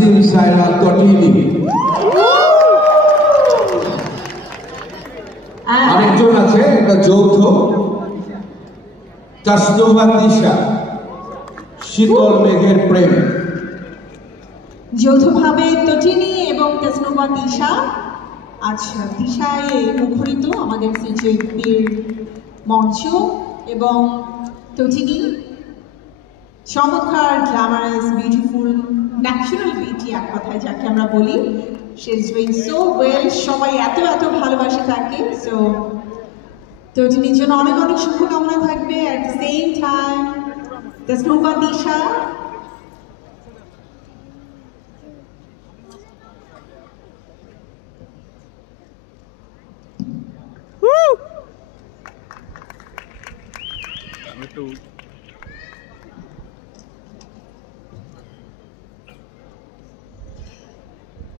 Saira Totini আরেকজন আছে এটা যৌথ তাসনুভা তিশা শীতল মেঘের প্রেম যৌথভাবে তটিনী এবং তাসনুভা তিশা আচ্ছা তিশায় মুখরিত আমাদের সিজেপির মঞ্চ এবং তটিনী চমৎকার গ্ল্যামারাস বিউটিফুল ন্যাচারাল বিউটি এক কথায় যাকে আমরা বলি she is doing so well সবাই এত এত ভালোবাসে তাকে সো তটিনীর জন্য অনেক অনেক শুভকামনা থাকবে at the same time Tasnuva Tisha Woo!